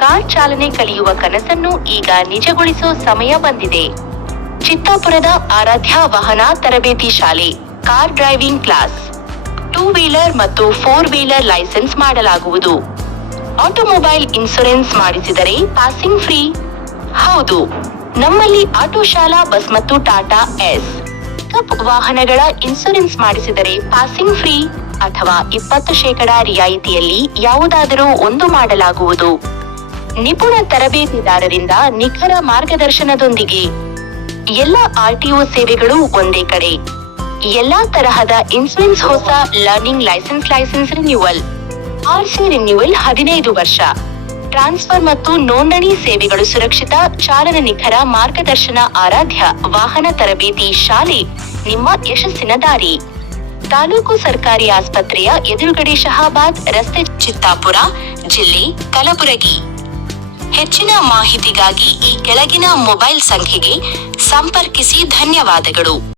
Car ಚಾಲನೆ ಕಲಿಯುವ ಕನಸನ್ನು ಈಗ ನಿಜಗೊಳಿಸೋ ಸಮಯ ಬಂದಿದೆ. ಚಿತ್ತಾಪುರದ ಆರಾಧ್ಯ ವಾಹನ ತರಬೇತಿ ಶಾಲೆ ಕಾರ್ ಡ್ರೈವಿಂಗ್ ಕ್ಲಾಸ್ 2 ವೀಲರ್ ಮತ್ತು 4 ವೀಲರ್ ಲೈಸೆನ್ಸ್ ಮಾಡಲಾಗುವುದು. ಆಟೋಮೊಬೈಲ್ ಇನ್ಶೂರೆನ್ಸ್ ಮಾಡಿಸಿದರೆ ಪಾಸಿಂಗ್ ಫ್ರೀ. ಹೌದು, ನಮ್ಮಲ್ಲಿ ಆಟೋ ಶಾಲಾ ಬಸ್ ಮತ್ತು ಟಾಟಾ ಎಸ್ ಕಪ್ ವಾಹನಗಳ ಇನ್ಶೂರೆನ್ಸ್ ಮಾಡಿಸಿದರೆ ಪಾಸಿಂಗ್ ಫ್ರೀ ಅಥವಾ 20% ರಿಯಾಯಿತಿಯಲ್ಲಿ ಯಾವುದಾದರೂ ಒಂದು ಮಾಡಲಾಗುವುದು. ನಿಪುಣ ತರಬೇತಿದಾರರಿಂದ ನಿಖರ ಮಾರ್ಗದರ್ಶನದೊಂದಿಗೆ ಎಲ್ಲ ಆರ್ಟಿಒ ಸೇವೆಗಳು ಒಂದೇ ಕಡೆ. ಎಲ್ಲಾ ತರಹದ ಇನ್ಶೂರೆನ್ಸ್, ಹೊಸ learning licence renewal, RC renewal 15 ವರ್ಷ, ಟ್ರಾನ್ಸ್ಫರ್ ಮತ್ತು ನೋಂದಣಿ ಸೇವೆಗಳು ಸುರಕ್ಷಿತ ಚಾಲನ, ನಿಖರ ಮಾರ್ಗದರ್ಶನ. ಆರಾಧ್ಯ ವಾಹನ ತರಬೇತಿ ಶಾಲೆ ನಿಮ್ಮ ಯಶಸ್ಸಿನ ದಾರಿ. ತಾಲೂಕು ಸರ್ಕಾರಿ ಆಸ್ಪತ್ರೆಯ ಎದುರುಗಡೆ, ಶಹಾಬಾದ್ ರಸ್ತೆ, ಚಿತ್ತಾಪುರ, ಜಿಲ್ಲೆ ಕಲಬುರಗಿ. ಹೆಚ್ಚಿನ ಮಾಹಿತಿಗಾಗಿ ಈ ಕೆಳಗಿನ ಮೊಬೈಲ್ ಸಂಖ್ಯೆಗೆ ಸಂಪರ್ಕಿಸಿ. ಧನ್ಯವಾದಗಳು.